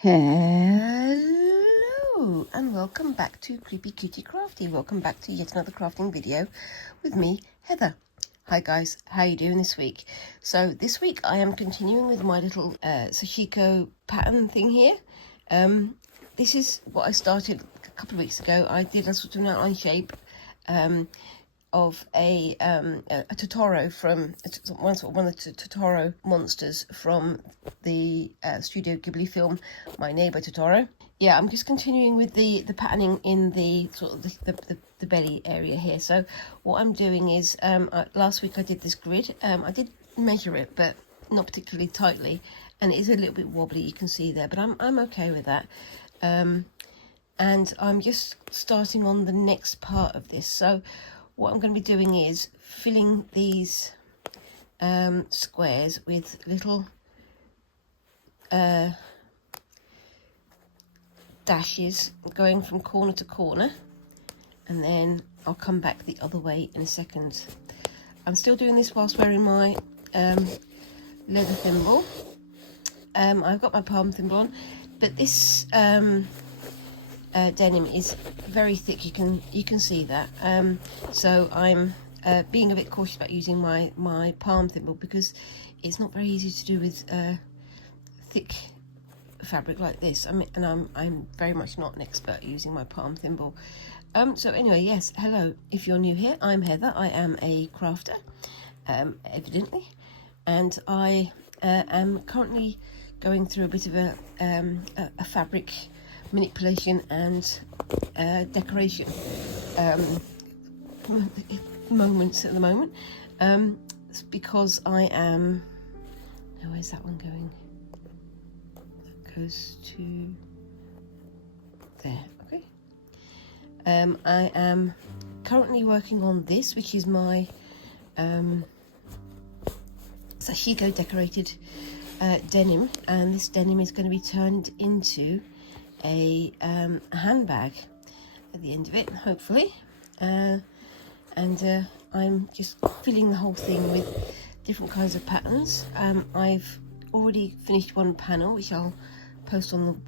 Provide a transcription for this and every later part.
Hello and welcome back to Creepy Cutie Crafty. Welcome back to yet another crafting video with me, Heather. Hi guys, how are you doing this week? So this week I am continuing with my little Sashiko pattern thing here. This is what I started a couple of weeks ago. I did a sort of an outline shape of a Totoro from one of the Totoro monsters from the Studio Ghibli film My Neighbor Totoro. Yeah, I'm just continuing with the patterning in the sort of the belly area here. So what I'm doing is last week I did this grid. I did measure it, but not particularly tightly, and it is a little bit wobbly, you can see there, but I'm okay with that. And I'm just starting on the next part of this. So what I'm going to be doing is filling these squares with little dashes going from corner to corner, and then I'll come back the other way in a second. I'm still doing this whilst wearing my leather thimble. I've got my palm thimble on, but this denim is very thick. You can see that. So I'm being a bit cautious about using my palm thimble because it's not very easy to do with thick fabric like this. I mean, and I'm very much not an expert at using my palm thimble. So anyway, yes, hello. If you're new here, I'm Heather. I am a crafter, evidently, and I am currently going through a bit of a fabric manipulation and decoration moments at the moment, because I am, now where's that one going? That goes to there. Okay. I am currently working on this, which is my Sashiko decorated denim, and this denim is going to be turned into a handbag at the end of it, hopefully. And I'm just filling the whole thing with different kinds of patterns. I've already finished one panel, which I'll post on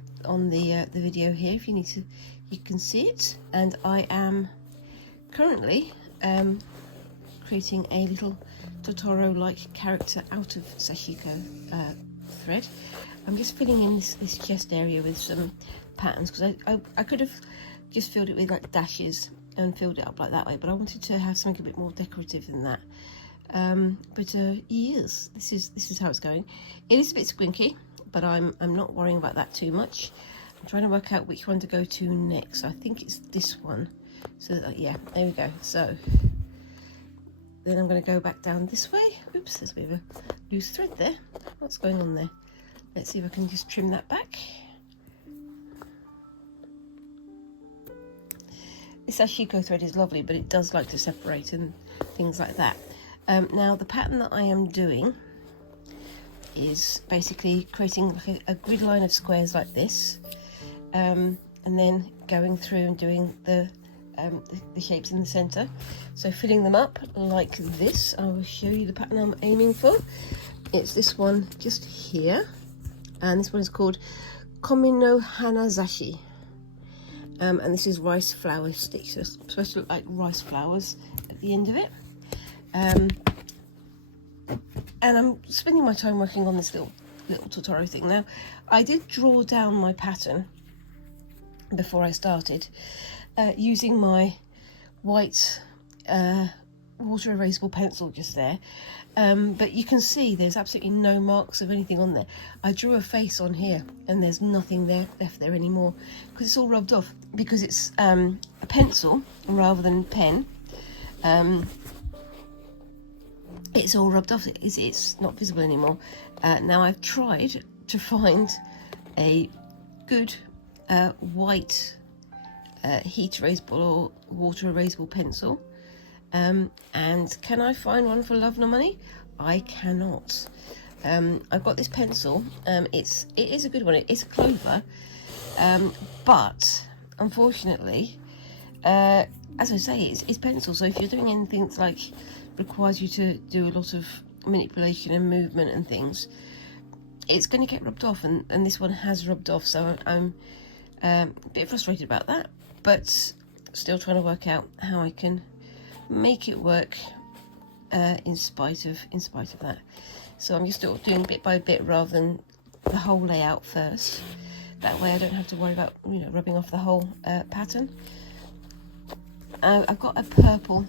the video here if you need to, you can see it. And I am currently creating a little Totoro-like character out of Sashiko thread. I'm just filling in this chest area with some patterns because I could have just filled it with like dashes and filled it up like that way, but I wanted to have something a bit more decorative than that. But yes, this is how it's going. It is a bit squinky, but I'm not worrying about that too much. I'm trying to work out which one to go to next. I think it's this one. So yeah, there we go. So then I'm going to go back down this way. Oops, there's a bit of a loose thread there. What's going on there? Let's see if I can just trim that back. This Sashiko thread is lovely, but it does like to separate and things like that. Now the pattern that I am doing is basically creating like a grid line of squares like this, and then going through and doing the shapes in the center. So filling them up like this. I will show you the pattern I'm aiming for. It's this one just here, and this one is called Komi no Hanazashi. And this is rice flower stitch, so it's supposed to look like rice flowers at the end of it. And I'm spending my time working on this little Totoro thing. Now, I did draw down my pattern before I started using my white water erasable pencil just there. But you can see there's absolutely no marks of anything on there. I drew a face on here and there's nothing there left there anymore because it's all rubbed off, because it's a pencil rather than pen. It's all rubbed off. It's not visible anymore. Now I've tried to find a good white heat erasable or water erasable pencil. And can I find one for love nor money? I cannot. I've got this pencil. It is a good one. It's a Clover, but unfortunately, as I say, it's pencil. So if you're doing anything that's like requires you to do a lot of manipulation and movement and things, it's going to get rubbed off, and this one has rubbed off, so I'm a bit frustrated about that, but still trying to work out how I can make it work in spite of that. So I'm just still doing bit by bit rather than the whole layout first. That way I don't have to worry about, you know, rubbing off the whole pattern. I've got a purple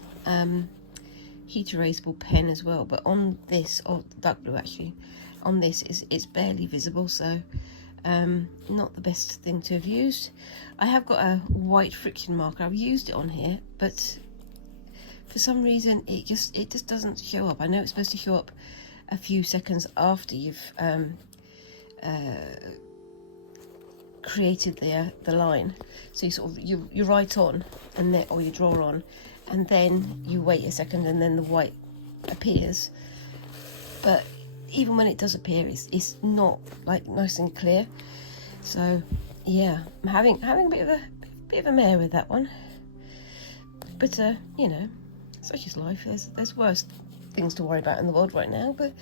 heat erasable pen as well, but on this, or dark blue actually, on this it's barely visible, so not the best thing to have used. I have got a white friction marker. I've used it on here, but for some reason it just doesn't show up. I know it's supposed to show up a few seconds after you've created the line, so you write on, and then, or you draw on, and then you wait a second, and then the white appears. But even when it does appear, it's not like nice and clear. So yeah, I'm having a bit of a mare with that one. But you know, such is life. There's worse things to worry about in the world right now, but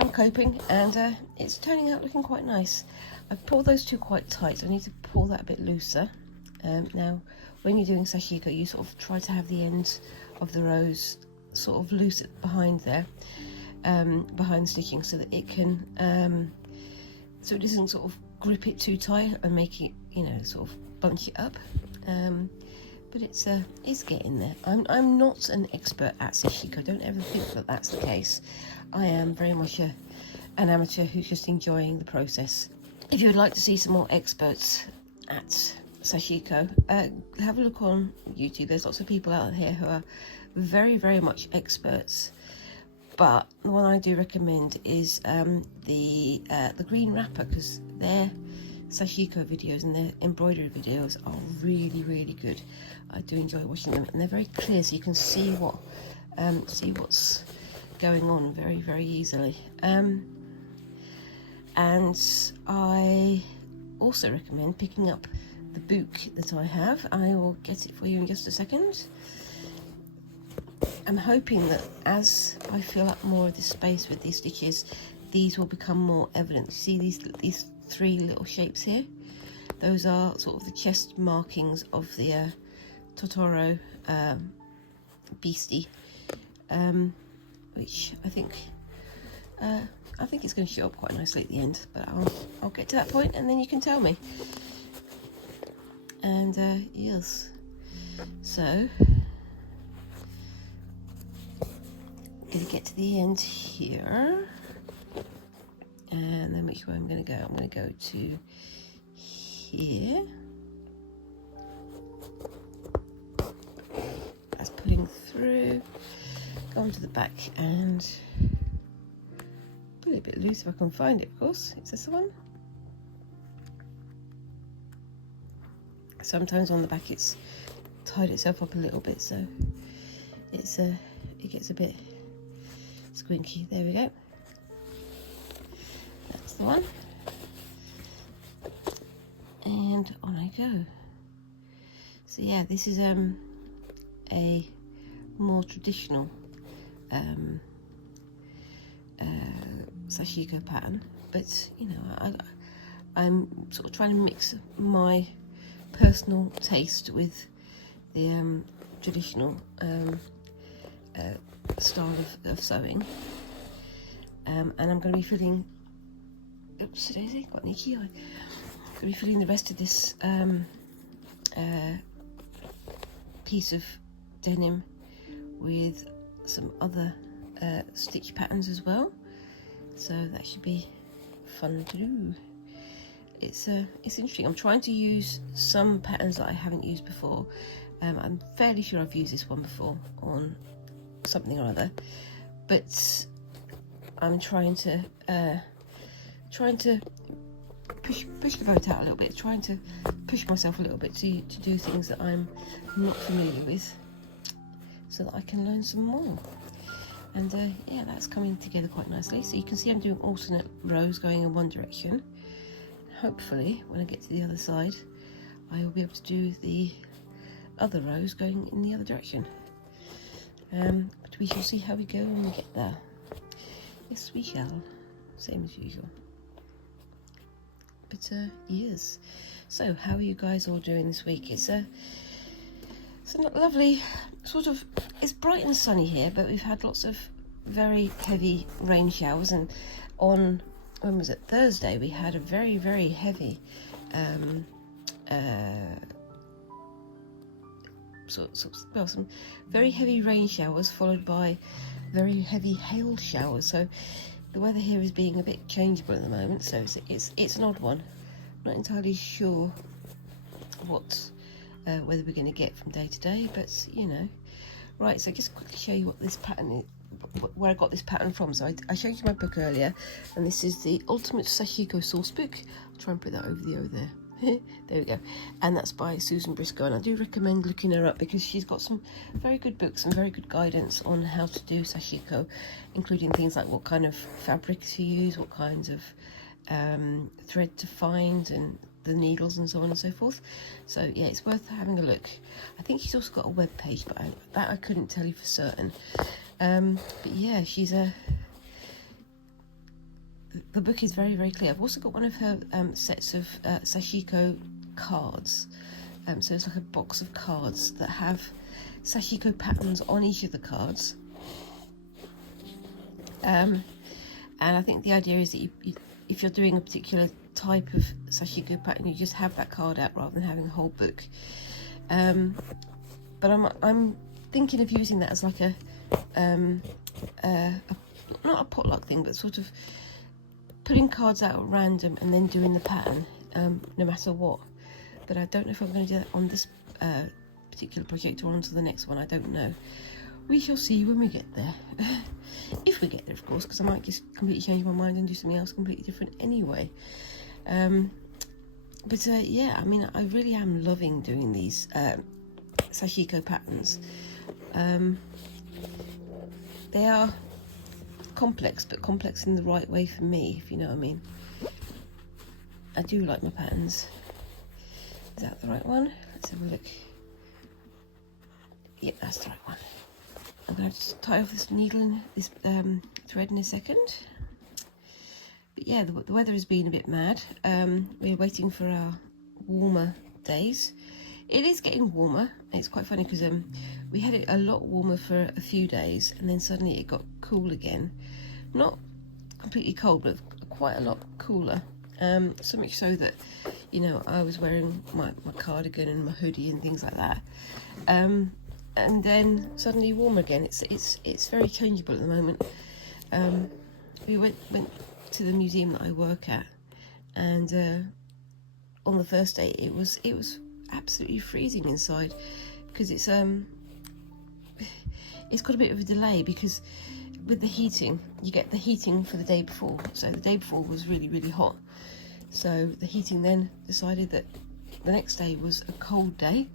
I'm coping, and it's turning out looking quite nice. I've pulled those two quite tight, so I need to pull that a bit looser. Now, when you're doing sashiko, you sort of try to have the ends of the rows sort of loose behind there, behind the stitching, so that it can, so it doesn't sort of grip it too tight and make it, you know, sort of bunch it up. But it's getting there. I'm not an expert at sashiko. Don't ever think that that's the case. I am very much an amateur who's just enjoying the process. If you would like to see some more experts at sashiko, have a look on YouTube. There's lots of people out here who are very, very much experts. But the one I do recommend is the Green Wrapper, because their sashiko videos and their embroidery videos are really, really good. I do enjoy watching them, and they're very clear, so you can see what's going on very, very easily. And I also recommend picking up the book that I have. I will get it for you in just a second. I'm hoping that as I fill up more of this space with these stitches, these will become more evident. See these three little shapes here? Those are sort of the chest markings of the Totoro beastie, which I think it's going to show up quite nicely at the end, but I'll get to that point, and then you can tell me. And yes, so I'm going to get to the end here, and then which way I'm going to go? I'm going to go to here. That's pulling through. Go onto the back and pull it a bit loose if I can find it, of course. Is this the one? Sometimes on the back it's tied itself up a little bit, so it gets a bit squinky. There we go. That's the one. And on I go. So yeah, this is a more traditional sashiko pattern, but you know, I'm sort of trying to mix my personal taste with the traditional style of sewing, and I'm going to be filling, oops daisy, got an itchy eye. I'm going to be filling the rest of this piece of denim with some other stitch patterns as well, so that should be fun to do. It's interesting. I'm trying to use some patterns that I haven't used before. I'm fairly sure I've used this one before on something or other, but I'm trying to push the boat out a little bit, trying to push myself a little bit to do things that I'm not familiar with, so that I can learn some more. And yeah, that's coming together quite nicely. So you can see I'm doing alternate rows going in one direction. Hopefully when I get to the other side, I will be able to do the other rows going in the other direction. But we shall see how we go when we get there. Yes, we shall. Same as usual. but yes. So how are you guys all doing this week? It's a lovely sort of, it's bright and sunny here, but we've had lots of very heavy rain showers, and on, when was it, Thursday, we had a very, very heavy some very heavy rain showers followed by very heavy hail showers. So the weather here is being a bit changeable at the moment, so it's an odd one. Not entirely sure what weather we're going to get from day to day, but you know. Right, so just quickly show you what this pattern is, where I got this pattern from. So I showed you my book earlier, and this is the Ultimate Sashiko Sourcebook. I'll try and put that over the O there. There we go. And that's by Susan Briscoe, and I do recommend looking her up because she's got some very good books and very good guidance on how to do sashiko, including things like what kind of fabric to use, what kinds of thread to find, and the needles and so on and so forth. So yeah, it's worth having a look. I think she's also got a web page, but I couldn't tell you for certain. But yeah, she's the book is very, very clear. I've also got one of her sets of sashiko cards. So it's like a box of cards that have sashiko patterns on each of the cards. And I think the idea is that you, if you're doing a particular type of sashiko pattern, you just have that card out rather than having a whole book. But I'm thinking of using that as like a not a potluck thing, but sort of putting cards out at random and then doing the pattern, no matter what. But I don't know if I'm going to do that on this particular project or onto the next one. I don't know. We shall see when we get there. If we get there, of course, because I might just completely change my mind and do something else completely different anyway. But yeah, I mean, I really am loving doing these sashiko patterns. They are complex, but complex in the right way for me, if you know what I mean. I do like my patterns. Is that the right one? Let's have a look. Yep, that's the right one. I'm going to have to tie off this needle and this thread in a second. But yeah, the weather has been a bit mad. We're waiting for our warmer days. It is getting warmer. It's quite funny because we had it a lot warmer for a few days, and then suddenly it got cool again. Not completely cold, but quite a lot cooler. So much so that, you know, I was wearing my cardigan and my hoodie and things like that. And then suddenly warm again. It's very changeable at the moment. We went to the museum that I work at, and on the first day it was absolutely freezing inside, because it's got a bit of a delay, because with the heating, you get the heating for the day before. So the day before was really, really hot. So the heating then decided that the next day was a cold day,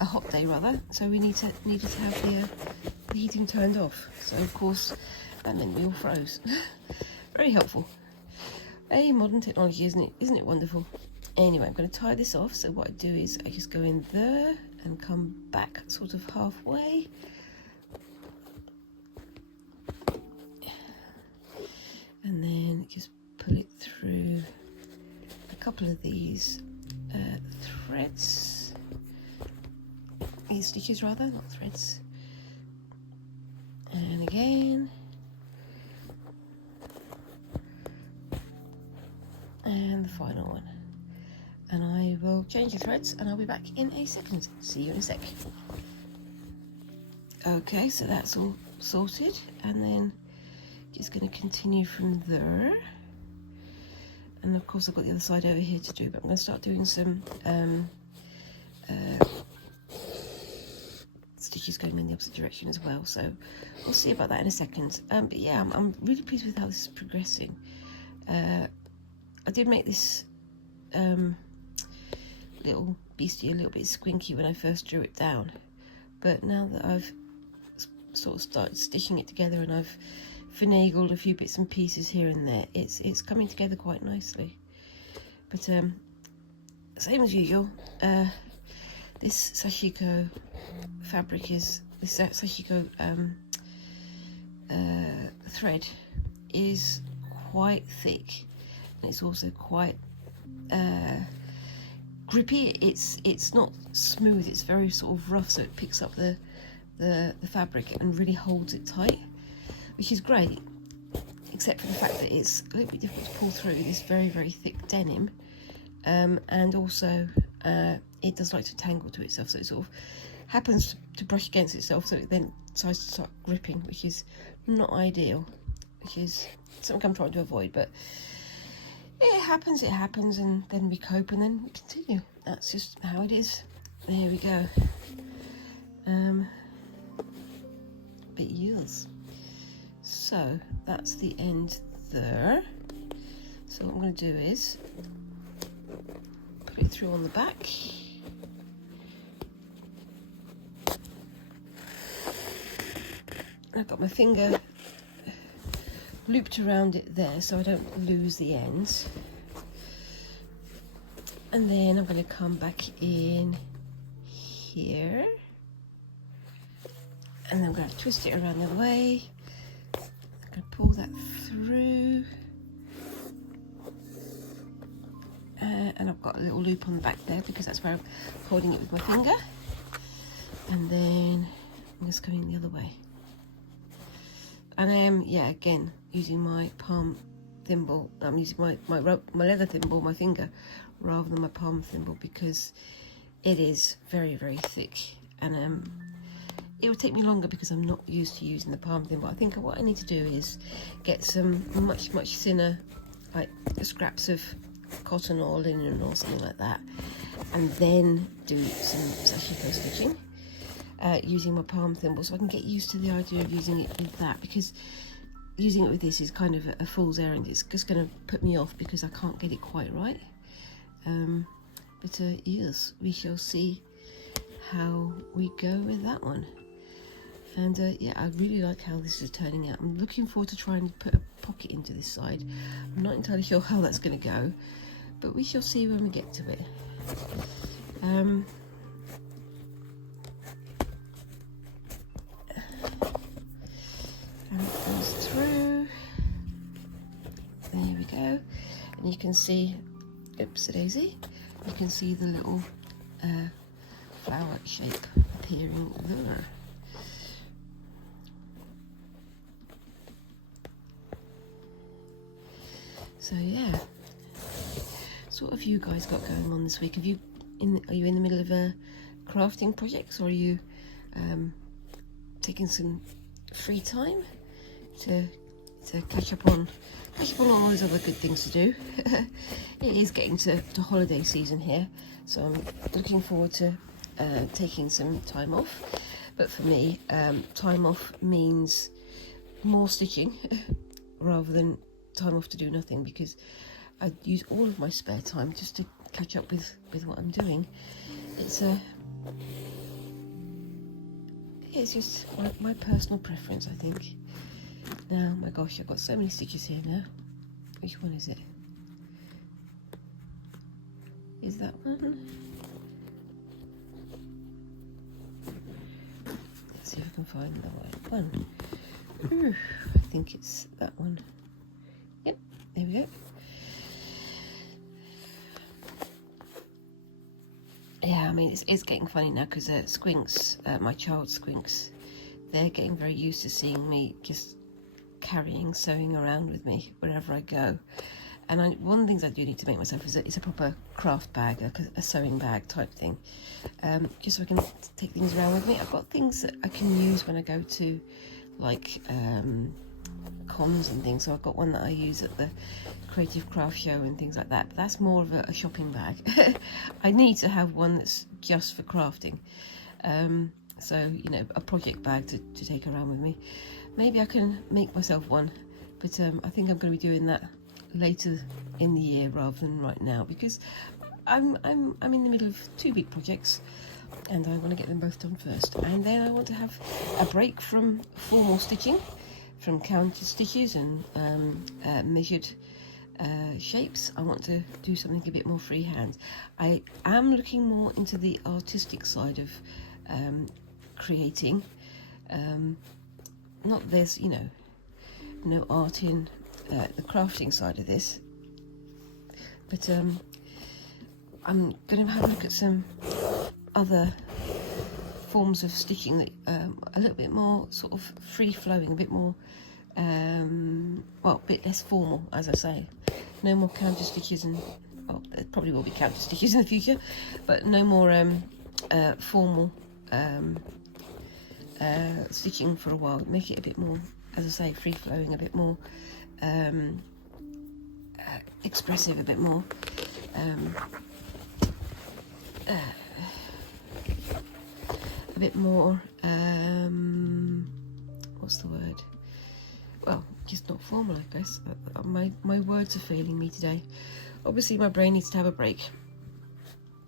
a hot day rather. So we needed to have the heating turned off. So of course that meant we all froze. Very helpful. Hey, modern technology, isn't it? Isn't it wonderful? Anyway, I'm going to tie this off. So what I do is I just go in there and come back sort of halfway. And then just pull it through a couple of these threads. These stitches rather, not threads. And again. And the final one. And I will change the threads and I'll be back in a second. See you in a sec. Okay, so that's all sorted, and then just going to continue from there. And of course I've got the other side over here to do, but I'm going to start doing some stitches going in the opposite direction as well, so we'll see about that in a second. But yeah, I'm really pleased with how this is progressing. I did make this little beastie a little bit squinky when I first drew it down, but now that I've sort of started stitching it together and I've finagled a few bits and pieces here and there, it's coming together quite nicely. But same as usual, this sashiko fabric is, this sashiko thread is quite thick, and it's also quite grippy. It's not smooth, it's very sort of rough, so it picks up the fabric and really holds it tight, which is great, except for the fact that it's a little bit difficult to pull through this very, very thick denim, and also it does like to tangle to itself, so it sort of happens to brush against itself, so it then decides to start gripping, which is not ideal, which is something I'm trying to avoid, but it happens, and then we cope, and then we continue. That's just how it is. There we go. But yes, so that's the end there. So what I'm going to do is put it through on the back. I've got my finger looped around it there so I don't lose the ends, and then I'm going to come back in here, and then I'm going to twist it around the other way. I'm going to pull that through, and I've got a little loop on the back there because that's where I'm holding it with my finger, and then I'm just going the other way. And I am, yeah, again, using my palm thimble. I'm using my leather thimble, my finger, rather than my palm thimble, because it is very, very thick, and it will take me longer because I'm not used to using the palm thimble. I think what I need to do is get some much thinner, like scraps of cotton or linen or something like that, and then do some sashiko stitching using my palm thimble, so I can get used to the idea of using it with that, because using it with this is kind of a fool's errand. It's just going to put me off because I can't get it quite right. But yes, we shall see how we go with that one. And yeah, I really like how this is turning out. I'm looking forward to trying to put a pocket into this side. I'm not entirely sure how that's going to go, but we shall see when we get to it. And it goes through. There we go. And you can see, oops, a daisy. You can see the little flower shape appearing there. So yeah, so what have you guys got going on this week? Are you in the middle of a crafting projects, or are you taking some free time to catch up on all those other good things to do? It is getting to holiday season here, so I'm looking forward to taking some time off. But for me, time off means more stitching rather than time off to do nothing, because I use all of my spare time just to catch up with what I'm doing. It's just my personal preference, I think. Now, my gosh, I've got so many stitches here now. Which one is it? Is that one? Let's see if I can find the right one. Ooh, I think it's that one. Yep, there we go. Yeah, I mean, it's getting funny now because Squinks, my child Squinks, they're getting very used to seeing me just carrying sewing around with me wherever I go. And one of the things I do need to make myself is a proper craft bag, a sewing bag type thing, just so I can take things around with me. I've got things that I can use when I go to, like, cons and things. So I've got one that I use at the Creative Craft Show and things like that, but that's more of a shopping bag. I need to have one that's just for crafting, so, you know, a project bag to take around with me. Maybe I can make myself one, but I think I'm going to be doing that later in the year rather than right now, because I'm in the middle of two big projects and I want to get them both done first, and then I want to have a break from formal stitching, from counted stitches and measured shapes. I want to do something a bit more freehand. I am looking more into the artistic side of creating. Not there's, you know, no art in the crafting side of this, but I'm going to have a look at some other forms of stitching that a little bit more sort of free-flowing, a bit more, well, a bit less formal, as I say. No more counter stitches, and well, there probably will be counter stitches in the future, but no more formal stitching for a while. Make it a bit more, as I say, free-flowing, a bit more expressive, a bit more what's the word? Well, just not formal, I guess. My words are failing me today. Obviously, my brain needs to have a break.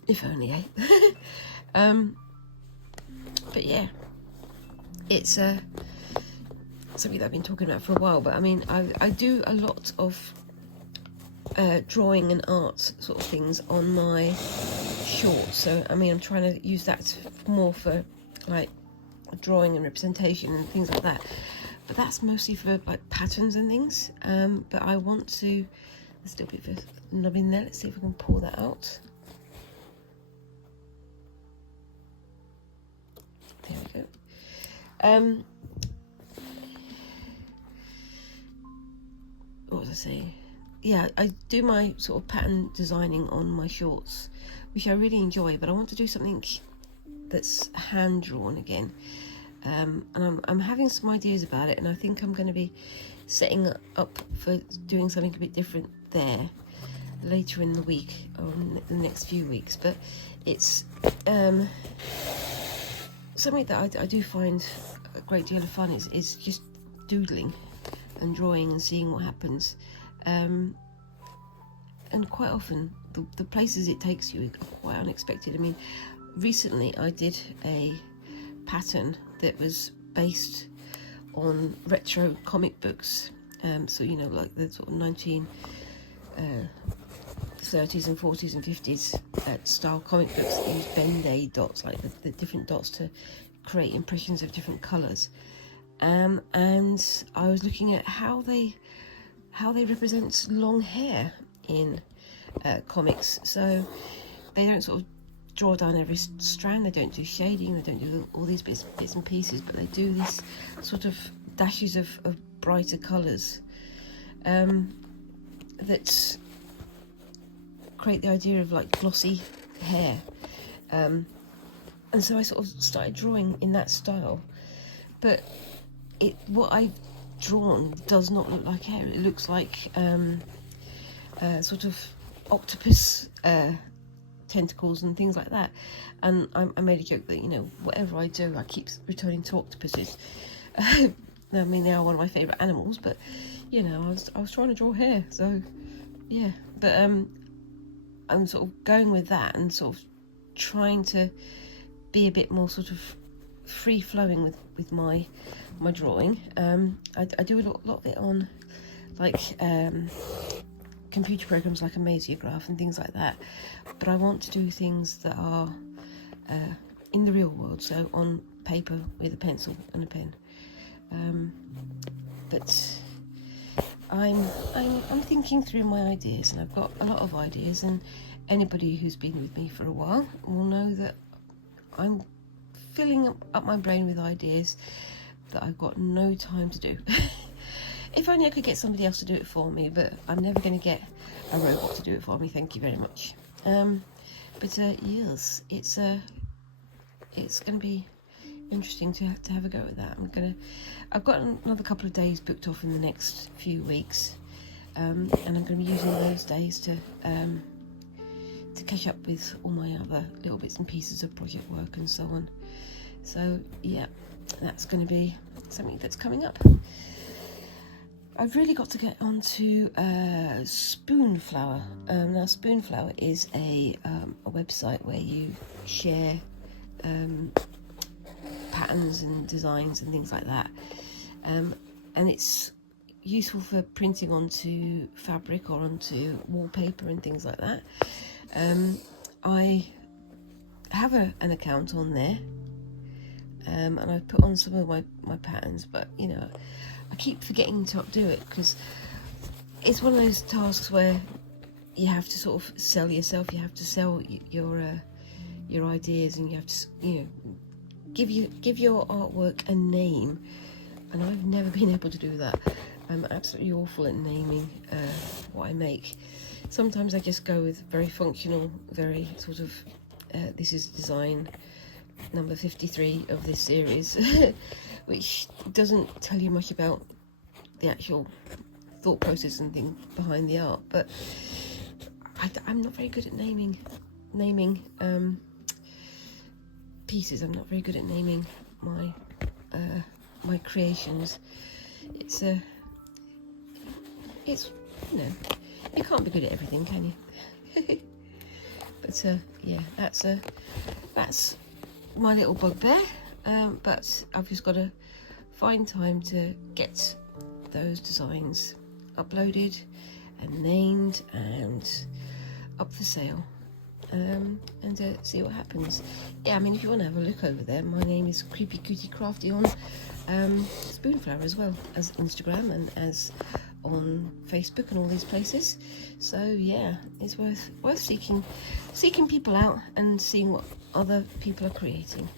If only, eh? But yeah, it's something that I've been talking about for a while. But I mean, I do a lot of drawing and art sort of things on my shorts. So I mean, I'm trying to use that more for like drawing and representation and things like that. But that's mostly for like patterns and things. But I want to. There's a little bit of a knob in there. Let's see if I can pull that out. There we go. What was I saying? Yeah, I do my sort of pattern designing on my shorts, which I really enjoy, but I want to do something that's hand drawn again. And I'm having some ideas about it, and I think I'm going to be setting up for doing something a bit different there later in the week, or in the next few weeks. But it's something that I do find a great deal of fun is just doodling and drawing and seeing what happens. And quite often the places it takes you are quite unexpected. I mean, recently I did a pattern that was based on retro comic books, so you know, like the sort of 1930s and 40s and 50s style comic books that use Ben-Day dots, like the different dots to create impressions of different colours. And I was looking at how they represent long hair in comics. So they don't sort of draw down every strand, they don't do shading, they don't do all these bits and pieces, but they do this sort of dashes of brighter colours that create the idea of like glossy hair. And so I sort of started drawing in that style, but what I've drawn does not look like hair. It looks like sort of octopus tentacles and things like that. And I made a joke that, you know, whatever I do, I keep returning to octopuses. I mean, they are one of my favourite animals, but you know, I was trying to draw hair, so yeah. But I'm sort of going with that and sort of trying to be a bit more sort of free flowing with my drawing. I do a lot of it on like computer programs like Amaziograph and things like that, but I want to do things that are in the real world, so on paper with a pencil and a pen. But I'm thinking through my ideas, and I've got a lot of ideas, and anybody who's been with me for a while will know that I'm filling up my brain with ideas that I've got no time to do. If only I could get somebody else to do it for me, but I'm never going to get a robot to do it for me, thank you very much. But yes, it's going to be interesting to have a go at that. I've got another couple of days booked off in the next few weeks, and I'm going to be using those days to catch up with all my other little bits and pieces of project work and so on. So yeah, that's going to be something that's coming up. I've really got to get onto Spoonflower. Now, Spoonflower is a website where you share patterns and designs and things like that, and it's useful for printing onto fabric or onto wallpaper and things like that. I have an account on there, and I've put on some of my patterns, but you know, I keep forgetting to do it because it's one of those tasks where you have to sort of sell yourself. You have to sell your ideas, and you have to, you know, give your artwork a name. And I've never been able to do that. I'm absolutely awful at naming what I make. Sometimes I just go with very functional, very sort of, this is design number 53 of this series, which doesn't tell you much about the actual thought process and thing behind the art. But I'm not very good at naming pieces. I'm not very good at naming my creations. It's you know, you can't be good at everything, can you? But yeah, that's my little bugbear. But I've just got to find time to get those designs uploaded and named and up for sale, and see what happens. Yeah, I mean, if you want to have a look over there, my name is Creepy Cutie Crafty on Spoonflower, as well as Instagram and as on Facebook and all these places. So yeah, it's worth seeking people out and seeing what other people are creating.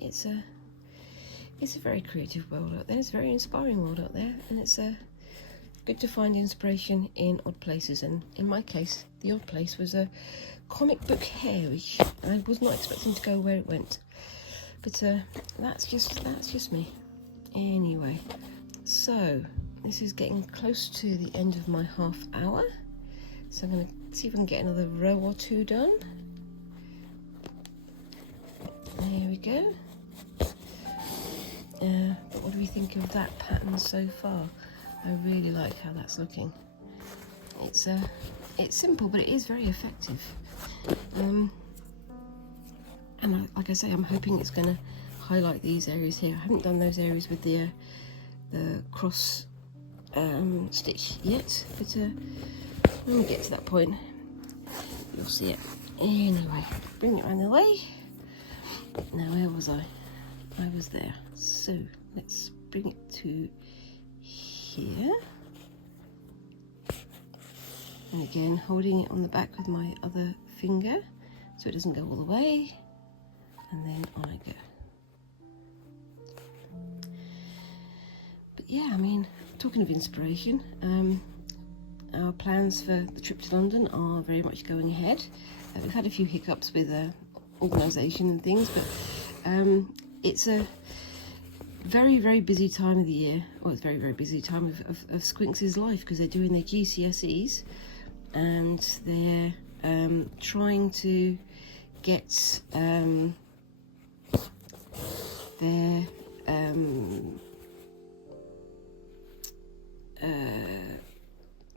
It's a very creative world out there. It's a very inspiring world out there, and it's good to find inspiration in odd places. And in my case, the odd place was a comic book hair, which I was not expecting to go where it went. But that's just me. Anyway, so this is getting close to the end of my half hour. So I'm going to see if I can get another row or two done. There we go. But what do we think of that pattern so far? I really like how that's looking. It's simple, but it is very effective. And like I say, I'm hoping it's going to highlight these areas here. I haven't done those areas with the cross stitch yet, but when we get to that point, you'll see it. Anyway, bring it around the way. Now, where was I? I was there. So let's bring it to here. And again, holding it on the back with my other finger so it doesn't go all the way. And then on I go. But yeah, I mean, talking of inspiration, our plans for the trip to London are very much going ahead. We've had a few hiccups with organisation and things, but it's a very, very busy time of the year. Well, it's a very, very busy time of Squinks' life, because they're doing their GCSEs and they're trying to get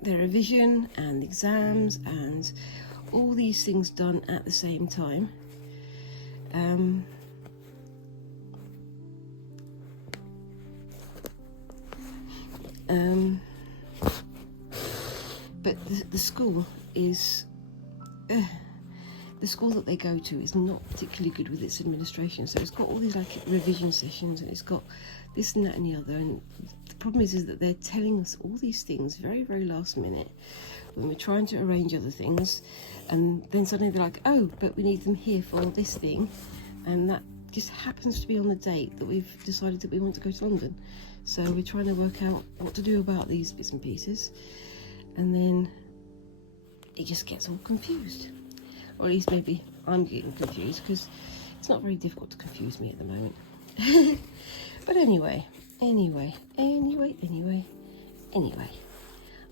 their revision and exams and all these things done at the same time. But the school is the school that they go to is not particularly good with its administration. So it's got all these like revision sessions, and it's got this and that and the other. And the problem is that they're telling us all these things very, very last minute when we're trying to arrange other things, and then suddenly they're like, oh, but we need them here for this thing, and that just happens to be on the date that we've decided that we want to go to London. So we're trying to work out what to do about these bits and pieces, and then it just gets all confused. Or at least maybe I'm getting confused, because it's not very difficult to confuse me at the moment. But anyway. I've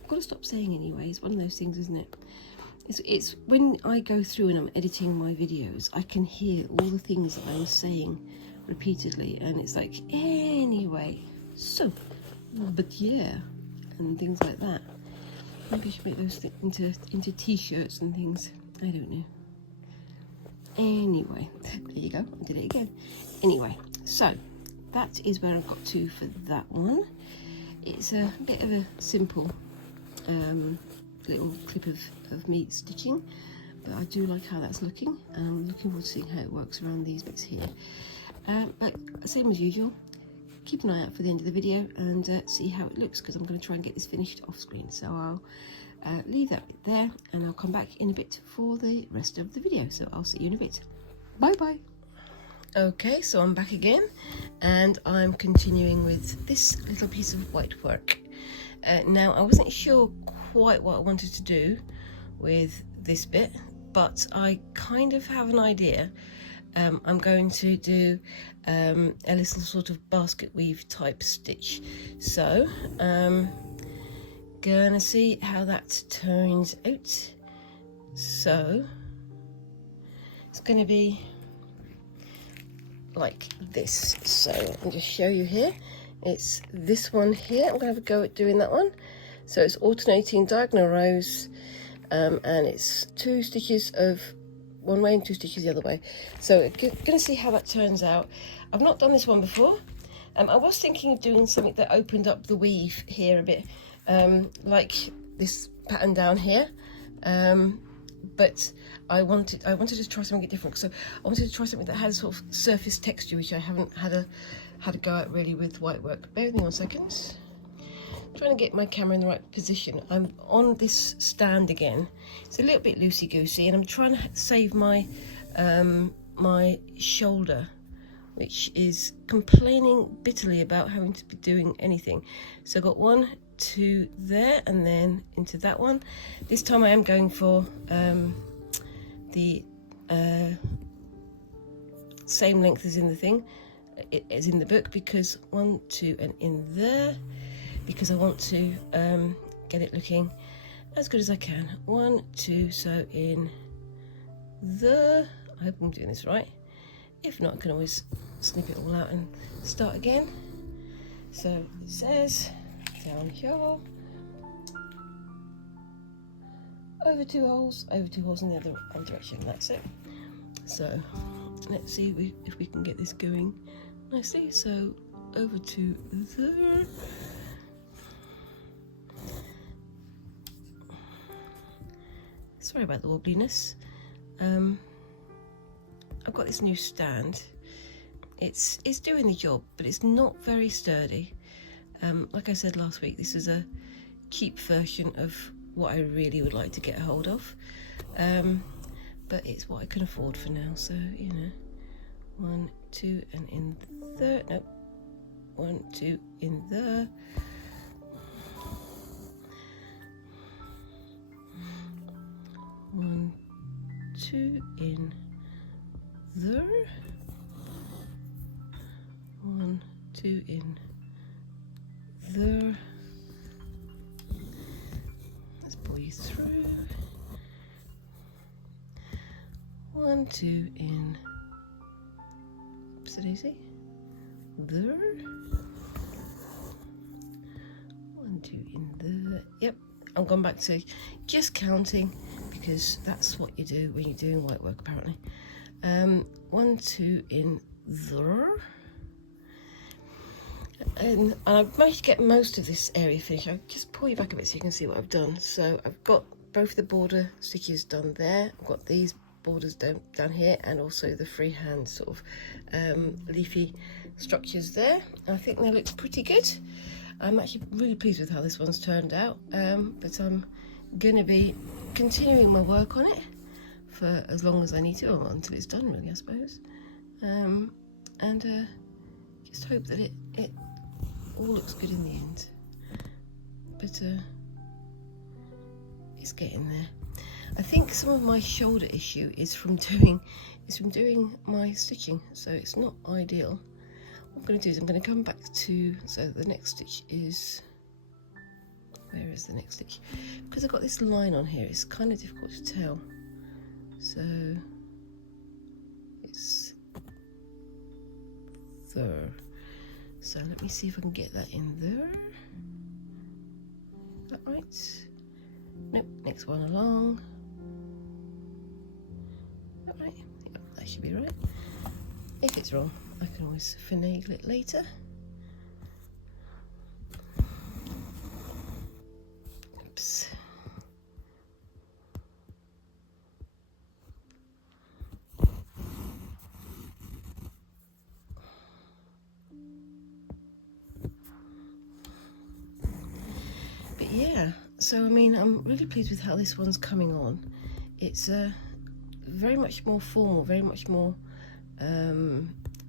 got to stop saying anyway. It's one of those things, isn't it? It's when I go through and I'm editing my videos, I can hear all the things that I was saying repeatedly, and it's like, anyway, so, but yeah, and things like that. Maybe I should make those into t-shirts and things. I don't know. Anyway, there you go. I did it again. Anyway, so that is where I've got to for that one. It's a bit of a simple little clip of me stitching, but I do like how that's looking, and I'm looking forward to seeing how it works around these bits here. But same as usual, keep an eye out for the end of the video and see how it looks, because I'm going to try and get this finished off screen. So I'll leave that bit there, and I'll come back in a bit for the rest of the video. So I'll see you in a bit. Bye bye. Okay, so I'm back again, and I'm continuing with this little piece of whitework. Now, I wasn't sure quite what I wanted to do with this bit, but I kind of have an idea. I'm going to do a little sort of basket weave type stitch. So, gonna see how that turns out. So, it's gonna be like this. So I'll just show you here. It's this one here. I'm gonna have a go at doing that one. So it's alternating diagonal rows, and it's 2 stitches of one way and 2 stitches the other way. So gonna see how that turns out. I've not done this one before. I was thinking of doing something that opened up the weave here a bit, like this pattern down here, but I wanted to try something different. So I wanted to try something that had sort of surface texture, which I haven't had a go at really with whitework. Bear with me 1 second. I'm trying to get my camera in the right position. I'm on this stand again. It's a little bit loosey-goosey, and I'm trying to save my my shoulder, which is complaining bitterly about having to be doing anything. So I've got 1, 2 there, and then into that one. This time I am going for the same length as in the thing, as in the book, because 1, 2, and in there, because I want to get it looking as good as I can. 1, 2, so in the, I hope I'm doing this right. If not, I can always snip it all out and start again. So it says down here, over 2 holes in the other direction. That's it. So let's see if we can get this going nicely. So over to there. Sorry about the wobbliness. I've got this new stand. It's doing the job, but it's not very sturdy. Like I said last week, this is a cheap version of what I really would like to get a hold of, but it's what I can afford for now. So, you know, 1, 2, and in there. Nope. 1, 2 in there. 1, 2 in there. 1, 2 in there. Let's pull you through. 1, 2 in, oopsie-daisy, there. 1, 2 in there. Yep, I'm going back to just counting, because that's what you do when you're doing whitework, apparently. 1, 2 in there. And I've managed to get most of this area finished. I'll just pull you back a bit so you can see what I've done. So I've got both the border stitches done there. I've got these borders down here, and also the freehand sort of leafy structures there. I think they look pretty good. I'm actually really pleased with how this one's turned out, but I'm going to be continuing my work on it for as long as I need to, or until it's done really, I suppose, and just hope that it all looks good in the end. But it's getting there. I think some of my shoulder issue is from doing my stitching, so it's not ideal. What I'm going to do is I'm going to come back to, so the next stitch is, where is the next stitch? Because I've got this line on here, it's kind of difficult to tell. So it's there. So let me see if I can get that in there. Is that right? Nope, next one along. Is that right? Yep, that should be right. If it's wrong, I can always finagle it later. Oops. But yeah, So I mean, I'm really pleased with how this one's coming on. It's very much more formal, very much more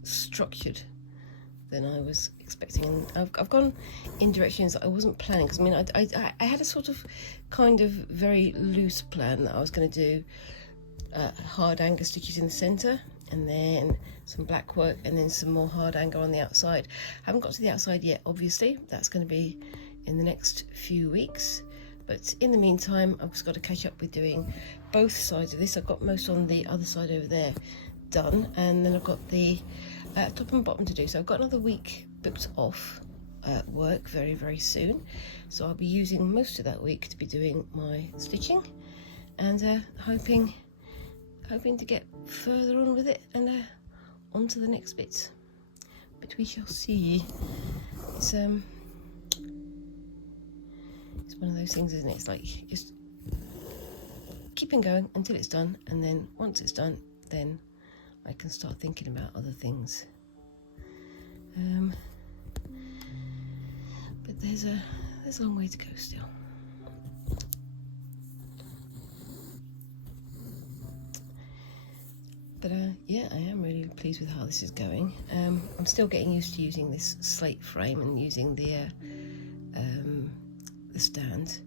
structured than I was expecting, and I've gone in directions that I wasn't planning, because I mean I had a sort of kind of very loose plan that I was going to do hard anger stitches in the centre, and then some black work, and then some more hard anger on the outside. I haven't got to the outside yet, obviously. That's going to be in the next few weeks, but in the meantime I've just got to catch up with doing both sides of this. I've got most on the other side over there done, and then I've got the top and bottom to do. So I've got another week booked off work very, very soon, so I'll be using most of that week to be doing my stitching, and hoping to get further on with it and on to the next bits, but we shall see. It's one of those things, isn't it? It's like just keeping going until it's done, and then once it's done, then I can start thinking about other things. But there's a long way to go still. But yeah, I am really pleased with how this is going. I'm still getting used to using this slate frame and using the stand.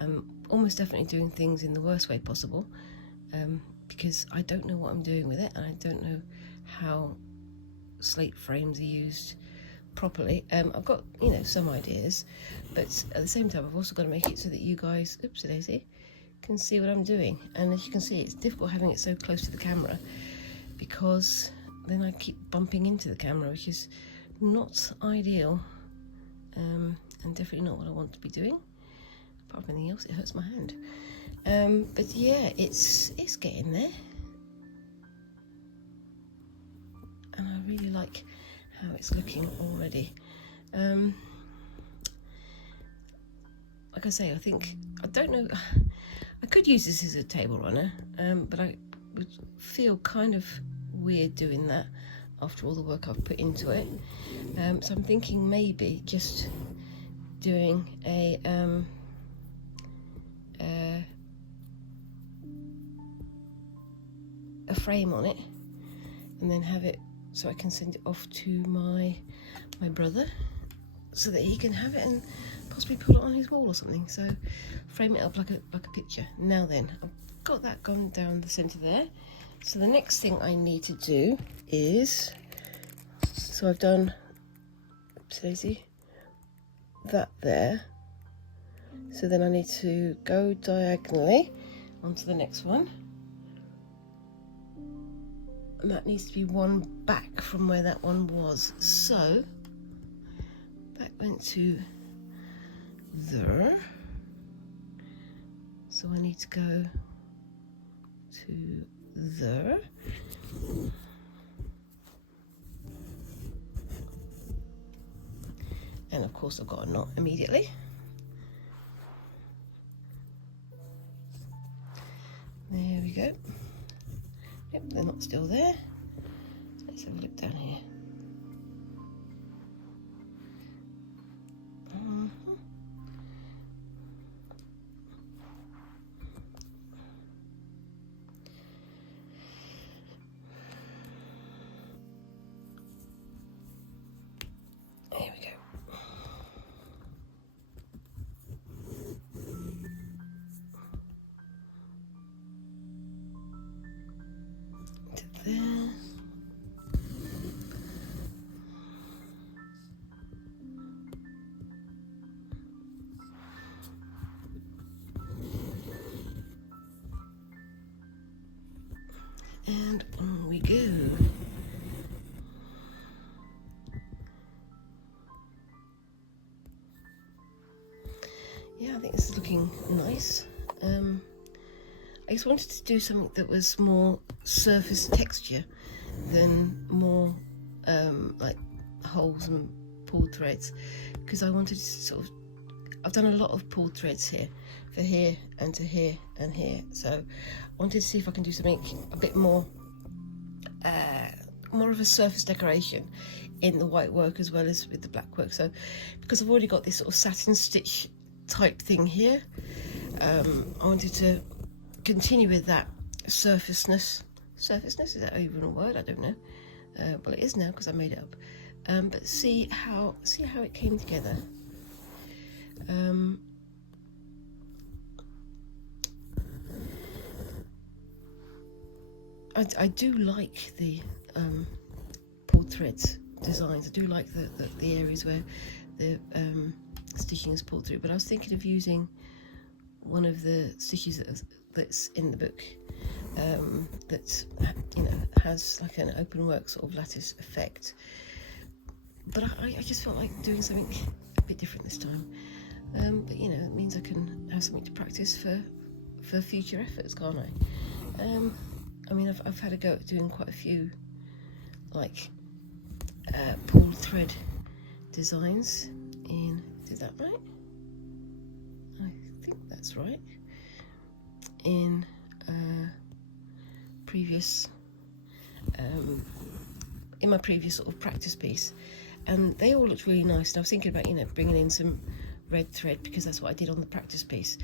I'm almost definitely doing things in the worst way possible, because I don't know what I'm doing with it, and I don't know how slate frames are used properly. I've got, you know, some ideas, but at the same time I've also got to make it so that you guys, oopsie-daisy, can see what I'm doing. And as you can see, it's difficult having it so close to the camera, because then I keep bumping into the camera, which is not ideal, and definitely not what I want to be doing. Apart from anything else, it hurts my hand. But yeah, it's getting there, and I really like how it's looking already. Like I say, I don't know, I could use this as a table runner, but I would feel kind of weird doing that after all the work I've put into it. So I'm thinking maybe just doing a frame on it, and then have it so I can send it off to my brother, so that he can have it and possibly put it on his wall or something. So frame it up like a picture. Now then, I've got that gone down the centre there. So the next thing I need to do is, so I've done, oopsie-daisy, that there. So then I need to go diagonally onto the next one, and that needs to be one back from where that one was. So that went to there, so I need to go to there, and of course I've got a knot immediately. There we go. Yep, they're not still there. Let's have a look down here. There we go. To there. And on we go. Yeah, I think this is looking nice. I just wanted to do something that was more surface texture than more like holes and pulled threads, because I wanted to sort of, I've done a lot of pulled threads here, for here and to here and here, so I wanted to see if I can do something a bit more more of a surface decoration in the white work as well as with the black work. So because I've already got this sort of satin stitch type thing here. I wanted to continue with that surfaceness. Surfaceness, is that even a word? I don't know. Well, it is now because I made it up. But see how it came together. I do like the pulled threads designs. I do like the areas where the stitching is pulled through, but I was thinking of using one of the stitches that's in the book that has like an open work sort of lattice effect, but I just felt like doing something a bit different this time. But it means I can have something to practice for future efforts, can't I? I mean, I've had a go at doing quite a few like pulled thread designs in, did that right? I think that's right. In my previous sort of practice piece, and they all looked really nice, and I was thinking about bringing in some red thread because that's what I did on the practice piece,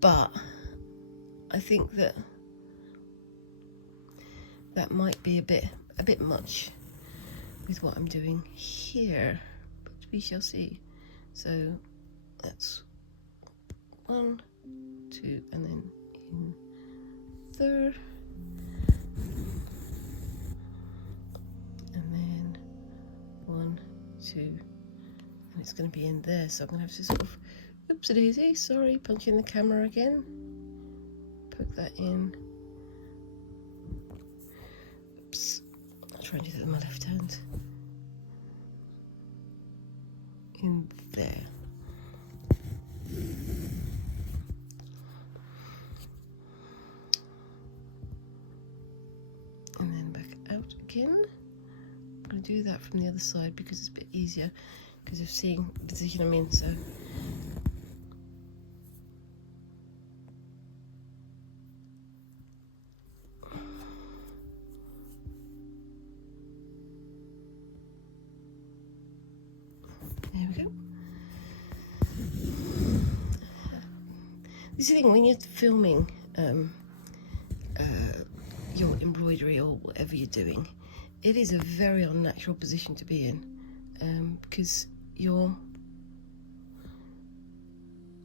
but I think that might be a bit much with what I'm doing here, but we shall see. So that's 1, 2, and then in third, and then 1, 2, and it's going to be in there, so I'm going to have to sort of, oops a daisy, sorry, punch in the camera again, poke that in. Oops, I'll try and do that with my left hand. In there. And then back out again. I'm going to do that from the other side because it's a bit easier because of seeing the position I'm in. So there we go. This is the thing when you're filming your embroidery or whatever you're doing, it is a very unnatural position to be in because you're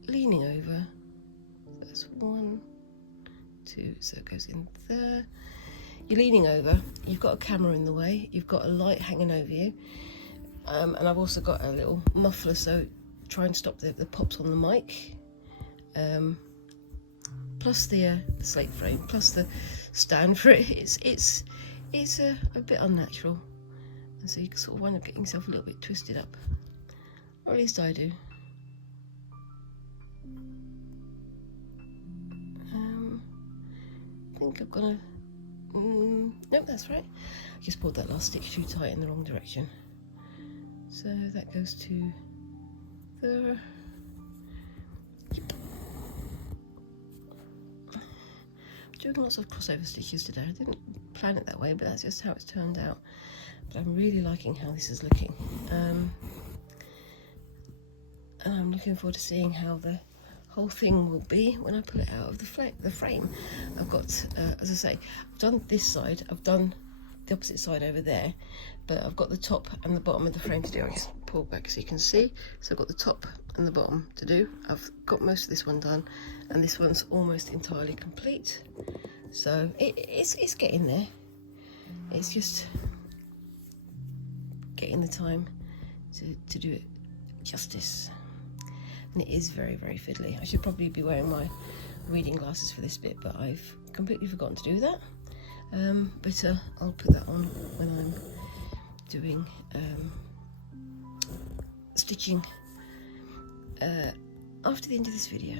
leaning over. That's 1, 2, so it goes in there. You're leaning over, you've got a camera in the way, you've got a light hanging over you, and I've also got a little muffler, so try and stop the pops on the mic, plus the slate frame, plus the stand for it. It's a bit unnatural, and so you can sort of wind up getting yourself a little bit twisted up, or at least I do. I think I've got a nope, that's right, I just pulled that last stitch too tight in the wrong direction, so that goes to there. Doing lots of crossover stitches today. I didn't plan it that way, but that's just how it's turned out. But I'm really liking how this is looking, and I'm looking forward to seeing how the whole thing will be when I pull it out of the frame. I've got, as I say, I've done this side, I've done the opposite side over there, but I've got the top and the bottom of the frame to do. I'll just pull back so you can see. So I've got the top and the bottom to do. I've got most of this one done, and this one's almost entirely complete. So it's getting there. It's just getting the time to do it justice. And it is very, very fiddly. I should probably be wearing my reading glasses for this bit, but I've completely forgotten to do that. But I'll put that on when I'm doing stitching after the end of this video,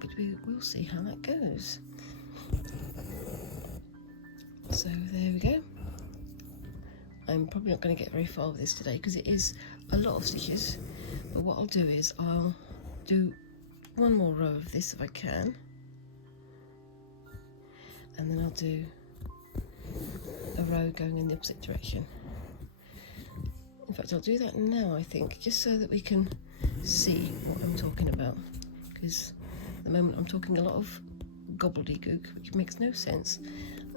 but we'll see how that goes. So there we go. I'm probably not going to get very far with this today because it is a lot of stitches, but what I'll do is I'll do one more row of this if I can, and then I'll do a row going in the opposite direction. In fact, I'll do that now, I think, just so that we can see what I'm talking about, because at the moment I'm talking a lot of gobbledygook, which makes no sense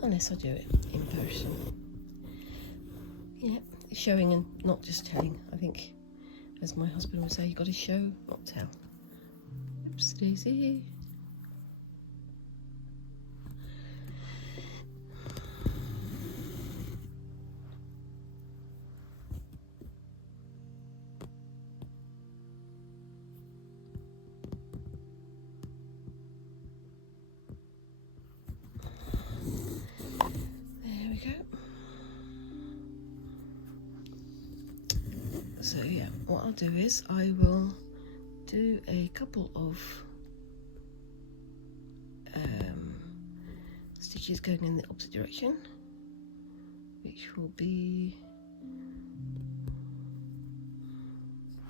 unless I do it in person. Yeah, showing and not just telling. I think, as my husband would say, you've got to show, not tell. Oops, daisy. So yeah, what I'll do is I will do a couple of stitches going in the opposite direction, which will be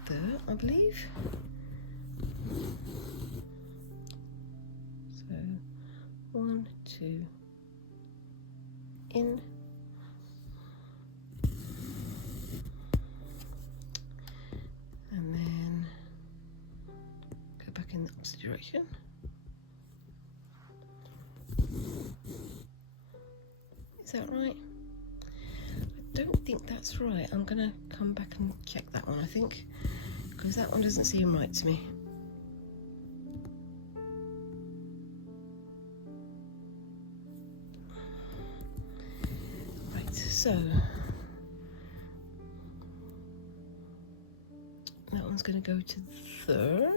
there, I believe. So 1, 2, in. And then go back in the opposite direction. Is that right? I don't think that's right. I'm gonna come back and check that one, I think, because that one doesn't seem right to me. Right, so that one's going to go to there.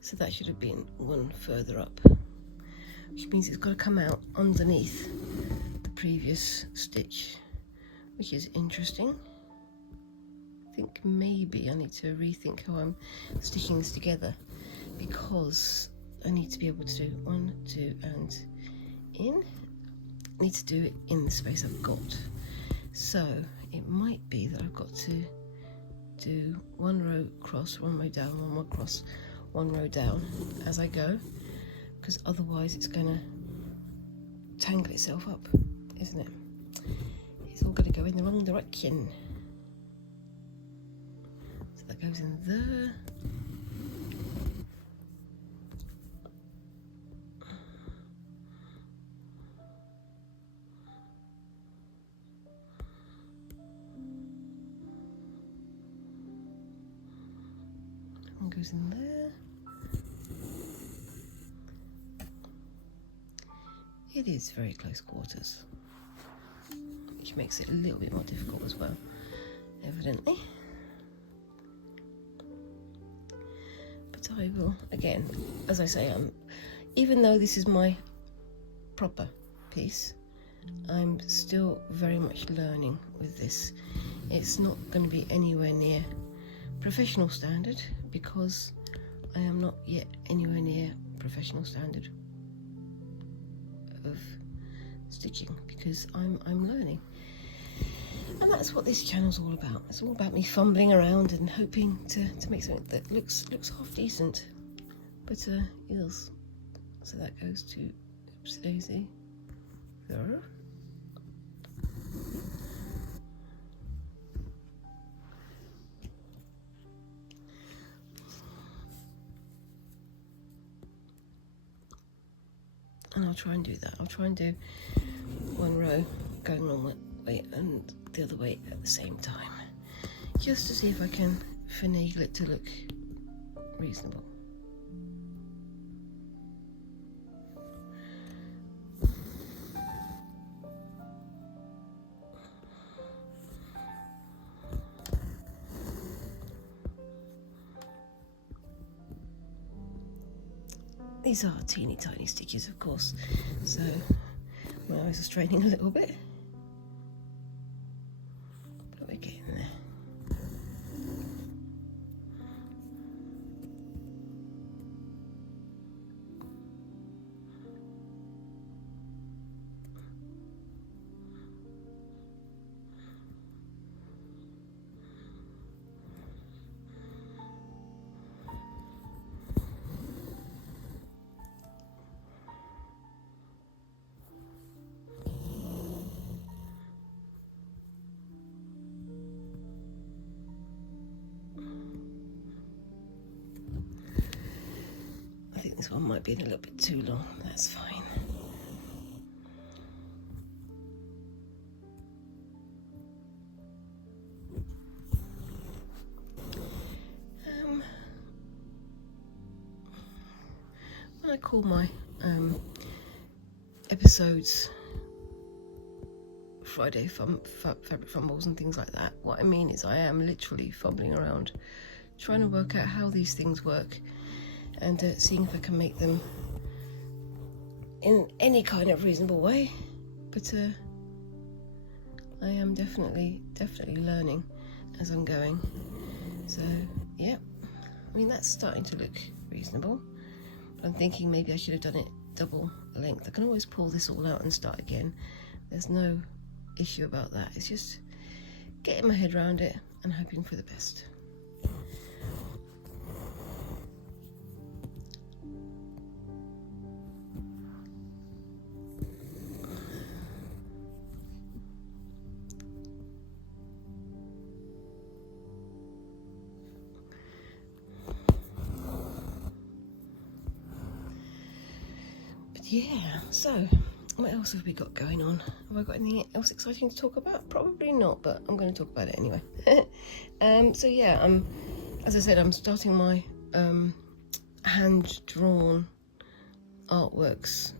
So that should have been one further up, which means it's got to come out underneath the previous stitch, which is interesting. I think maybe I need to rethink how I'm stitching this together, because I need to be able to do 1, 2 and in. I need to do it in the space I've got. So it might be that I've got to do 1 row across, 1 row down, 1 row across, 1 row down as I go, because otherwise it's going to tangle itself up, isn't it? It's all going to go in the wrong direction. So that goes in there. One goes in there. It is very close quarters, which makes it a little bit more difficult as well, evidently. But I will, again, as I say, even though this is my proper piece, I'm still very much learning with this. It's not going to be anywhere near professional standard, because I am not yet anywhere near professional standard of stitching, because I'm learning. And that's what this channel's all about. It's all about me fumbling around and hoping to make something that looks half decent, but is. So that goes to oops daisy there. And I'll try and do that. I'll try and do 1 row going one way and the other way at the same time, just to see if I can finagle it to look reasonable. These are teeny tiny stitches, of course, so my eyes are straining a little bit, but we're getting there. one might be a little bit too long. That's fine. When I call my episodes Friday fabric fumbles and things like that, what I mean is I am literally fumbling around trying to work out how these things work and seeing if I can make them in any kind of reasonable way. But I am definitely learning as I'm going. So yeah, I mean, that's starting to look reasonable. But I'm thinking maybe I should have done it double length. I can always pull this all out and start again. There's no issue about that. It's just getting my head around it and hoping for the best. Yeah, so what else have we got going on? Have I got anything else exciting to talk about? Probably not, but I'm going to talk about it anyway. So yeah, as I said, I'm starting my hand-drawn artworks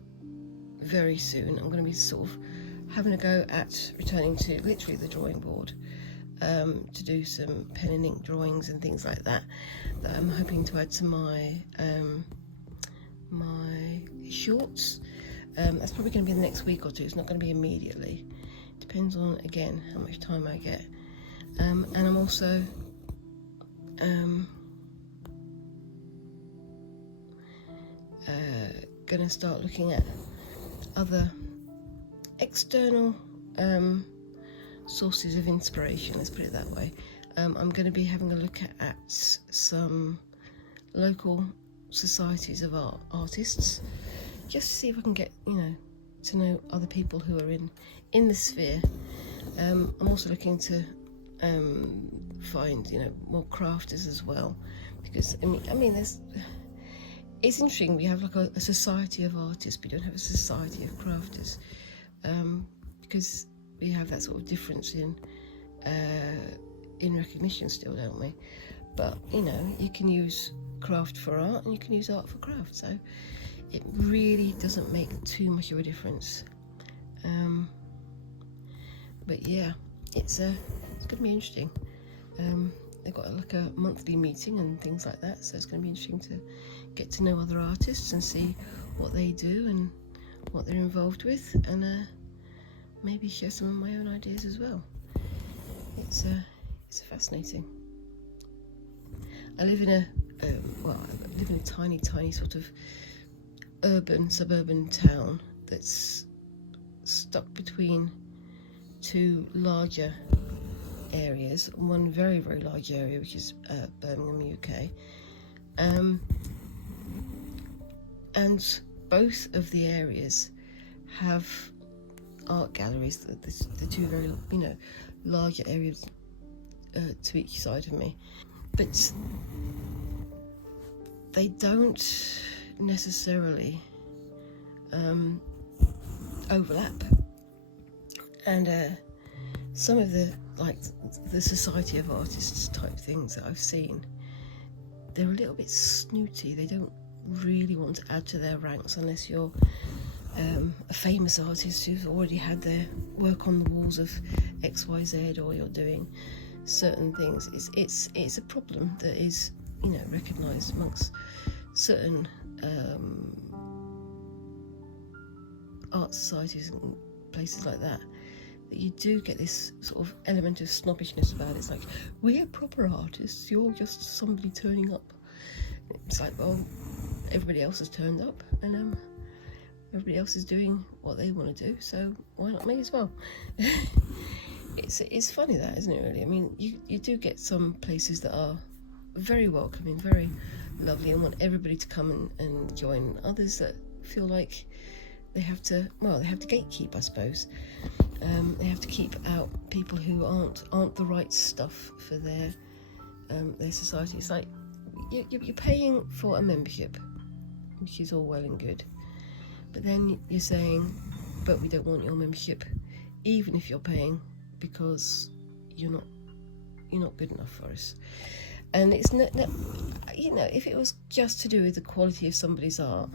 very soon. I'm going to be sort of having a go at returning to literally the drawing board to do some pen and ink drawings and things like that I'm hoping to add to my shorts. That's probably going to be the next week or two. It's not going to be immediately. Depends on, again, how much time I get. And I'm also going to start looking at other external sources of inspiration, let's put it that way. I'm going to be having a look at some local societies of artists, just to see if I can get, to know other people who are in the sphere. I'm also looking to find, more crafters as well, because I mean, it's interesting. We have like a society of artists, but we don't have a society of crafters, because we have that sort of difference in recognition still, don't we? But you can use craft for art and you can use art for craft, so it really doesn't make too much of a difference. But yeah, it's going to be interesting. They've got like a monthly meeting and things like that, so it's going to be interesting to get to know other artists and see what they do and what they're involved with, and maybe share some of my own ideas as well. It's fascinating. I live in a tiny sort of suburban town that's stuck between two larger areas, one very, very large area, which is Birmingham, UK, and both of the areas have art galleries, the two very, larger areas to each side of me, but they don't necessarily overlap. And some of the Society of Artists type things that I've seen, they're a little bit snooty. They don't really want to add to their ranks unless you're a famous artist who's already had their work on the walls of XYZ, or you're doing certain things. It's a problem that is recognised amongst certain art societies and places like that, that you do get this sort of element of snobbishness about it. It's like, we're proper artists, you're just somebody turning up. It's like, well, everybody else has turned up, and everybody else is doing what they want to do, so why not me as well? It's funny, that, isn't it, really? I mean, you do get some places that are very welcoming, very lovely, and want everybody to come and join. Others that feel like they have to gatekeep, I suppose. They have to keep out people who aren't the right stuff for their society. It's like you're paying for a membership, which is all well and good. But then you're saying, but we don't want your membership, even if you're paying, because you're not good enough for us. And it's not, you know, if it was just to do with the quality of somebody's art,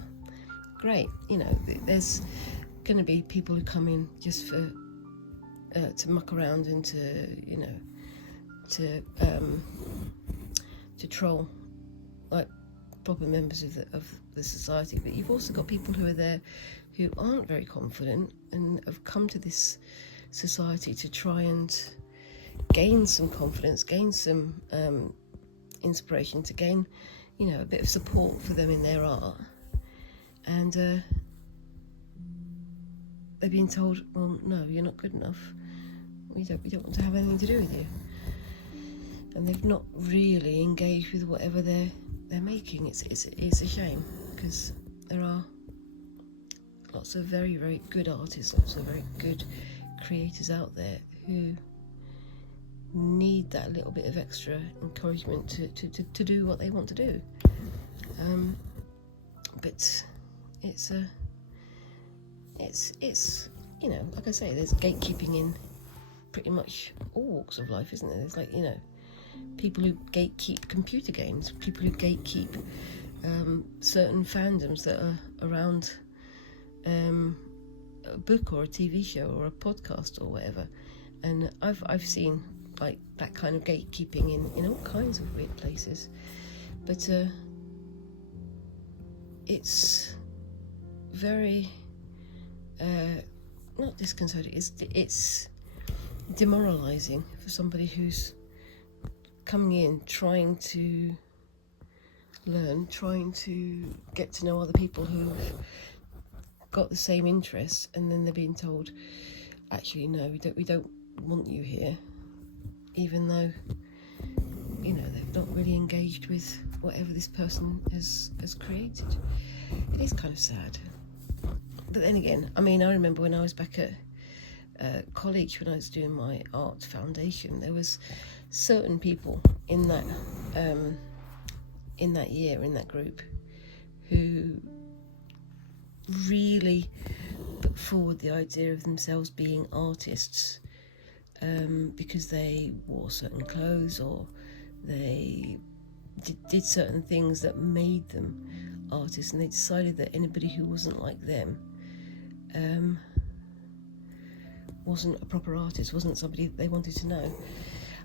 great. You know, there's going to be people who come in just for to muck around and to, you know, to troll, like proper members of the society. But you've also got people who are there who aren't very confident and have come to this society to try and gain some confidence, gain some inspiration, to gain, you know, a bit of support for them in their art. And they're being told, well, no, you're not good enough. We don't want to have anything to do with you. And they've not really engaged with whatever they're making. It's a shame, because there are lots of very, very good artists, lots of very good creators out there who need that little bit of extra encouragement to do what they want to do. But it's you know, like I say, there's gatekeeping in pretty much all walks of life, isn't there? There's, like, you know, people who gatekeep computer games, people who gatekeep certain fandoms that are around a book or a TV show or a podcast or whatever. And I've seen like that kind of gatekeeping in all kinds of weird places. But it's very not disconcerting, it's demoralising for somebody who's coming in trying to learn, trying to get to know other people who've got the same interests, and then they're being told, actually no, we don't want you here, even though, you know, they've not really engaged with whatever this person has created. It is kind of sad. But then again, I mean, I remember when I was back at college, when I was doing my art foundation, there was certain people in that year, in that group, who really put forward the idea of themselves being artists, because they wore certain clothes, or they did certain things that made them artists, and they decided that anybody who wasn't like them wasn't a proper artist, wasn't somebody they wanted to know.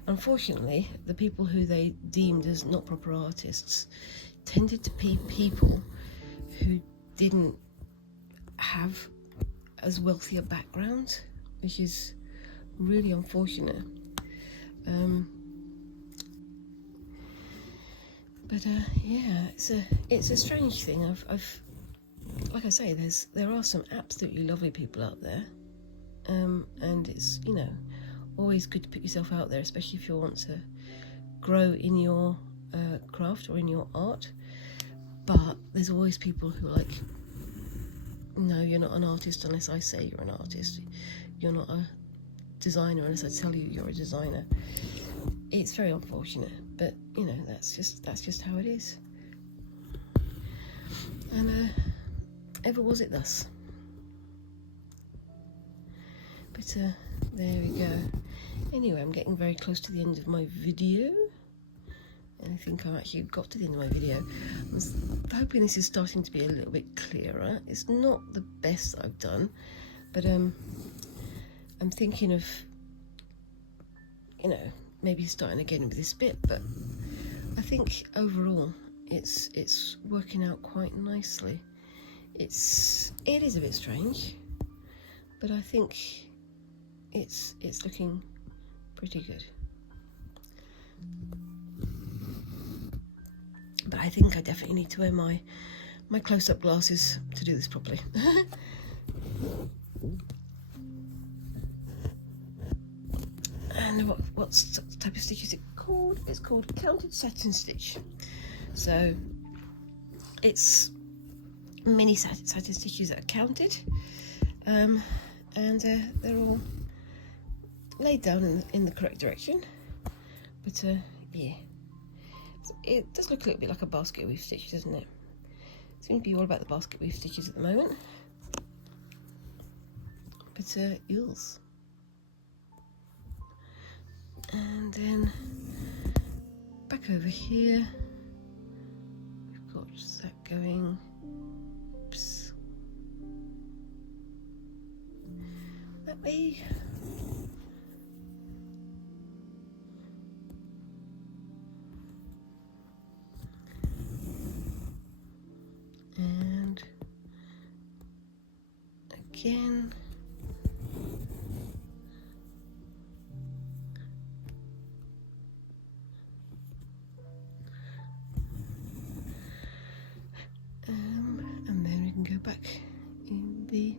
Unfortunately, the people who they deemed as not proper artists tended to be people who didn't have as wealthy a background, which is really unfortunate. But yeah, it's a strange thing. I've like I say, there are some absolutely lovely people out there, and it's, you know, always good to put yourself out there, especially if you want to grow in your craft or in your art. But there's always people who are like, no, you're not an artist unless I say you're an artist. You're not a designer unless I tell you you're a designer. It's very unfortunate, but you know, that's just how it is. And ever was it thus. But there we go. Anyway, I'm getting very close to the end of my video. And I think I've actually got to the end of my video. I was hoping this is starting to be a little bit clearer. It's not the best I've done, but I'm thinking of, you know, maybe starting again with this bit. But I think overall it's working out quite nicely. It is a bit strange, but I think it's looking pretty good. But I think I definitely need to wear my close-up glasses to do this properly. And what type of stitch is it called? It's called counted satin stitch. So it's mini satin stitches that are counted, and they're all laid down in the correct direction. But yeah, it does look a little bit like a basket weave stitch, doesn't it? Seem to be all about the basket weave stitches at the moment. But eels. And then back over here, we've got that going. Oops. That way. And again. And then we can go back in the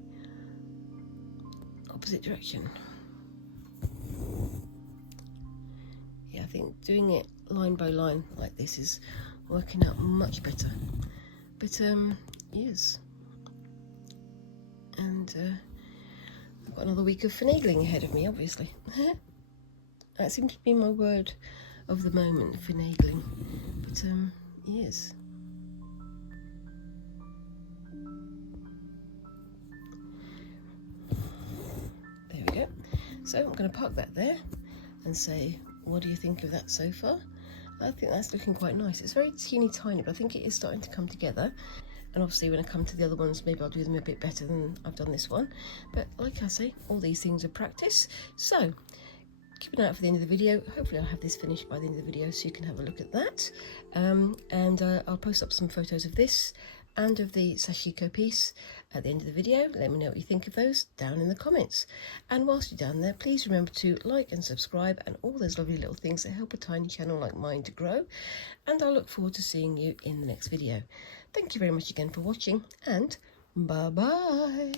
opposite direction. Yeah, I think doing it line by line like this is working out much better. But yes, and I've got another week of finagling ahead of me, obviously. That seems to be my word of the moment, finagling. But yes. There we go. So I'm going to park that there and say, what do you think of that so far? I think that's looking quite nice. It's very teeny tiny, but I think it is starting to come together. And obviously when I come to the other ones, maybe I'll do them a bit better than I've done this one. But like I say, all these things are practice. So keep an eye out for the end of the video. Hopefully I'll have this finished by the end of the video so you can have a look at that. I'll post up some photos of this and of the Sashiko piece at the end of the video. Let me know what you think of those down in the comments. And whilst you're down there, please remember to like and subscribe and all those lovely little things that help a tiny channel like mine to grow. And I look forward to seeing you in the next video. Thank you very much again for watching, and bye bye.